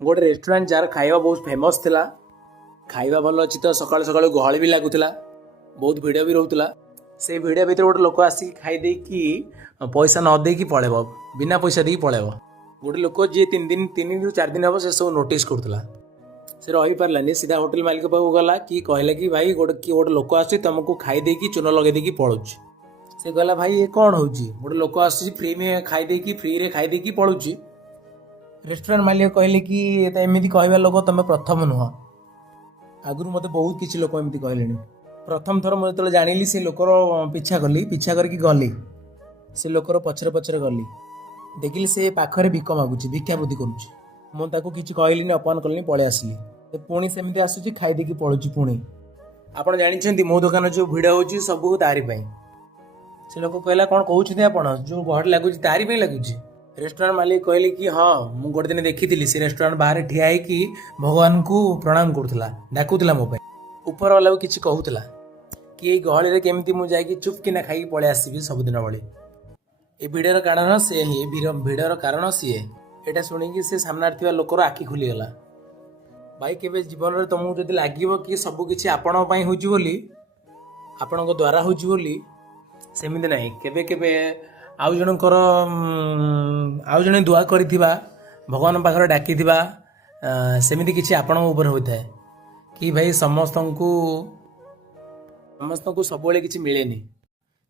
गोटे restaurant jar खाଇବା बहुत famous थिला। खाଇବା भल अच्छी तो सकाल सकाल गहल भी लगुला, बहुत भिड़ भी रोला। से भिड़ भितर गोटे लोक आसिक खाईदे कि पैसा न देकी पलैब, बिना पैसा देकी पलैब। गोटे लोक जी 3 ରୁ 4 दिन हम से सब नोटिस करूला, से रही पारानी सीधा होटेल मालिक पाक गला कि कहला कि भाई गोटे लोक आस तुमको खाईदे कि चून लगे देकी पड़ुची। से कहला भाई ये कौन हो गोटे लोक आस फ्री में खाईदे कि फ्री रे खाईदे कि पड़ुची। रेस्टोरेंट मालिक कहले कि एमती कहवा लोक तुम प्रथम नुह, आगुरी मत बहुत किसी लोक एमती कहले। प्रथम थर मुझे जो जानी से लोकर पिछा कली, पिछा करके गली से लोकर पछरे पछरे गली, देखिली से पाखरे भिक मागुची, भिक्षावृत्ति करुच्ची। मुझे किसी कहली अपमान कली, पलि आसली। पुणी सेमती आसूची खाईदेकी पड़ुची। पुणी आपड़ जानते मो दुकान जो भिड़ हो सब तारी से लोक कहला कौन कहते आप जो गहड़ लगुच तारी लगुच। रेस्टोरेंट मालिक कहले कि हाँ मुझे गोटे दिन देखी से रेस्टोरेंट बाहर ठिया होगी भगवान को प्रणाम करूला, डाकुला मो ऊपर वाला किसी कहूला कि गहली केमती मुझे चुप किना खाई पलि आसबि सबुदिन भाई। ये भिड़र कारण सी ही भिड़र कारण सी एटा शुणिकी से सामने लोकर आखि खुलीगला। भाई केवे जीवन में तुमको जब लगे कि सबकि आपण आपण द्वारा होमती ना, केवे केवे आउ जनकर आउ जने दुआ करिथिबा भगवान पाखरे डाकिथिबा सेमिति किछि आपण ऊपर होता है कि भाई समस्त को सब किछि मिलेनी।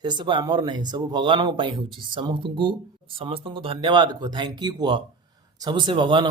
से सब आमर नहीं, सब भगवान होउछि। समस्त को धन्यवाद कह, थैंक यू कह, सब से भगवान।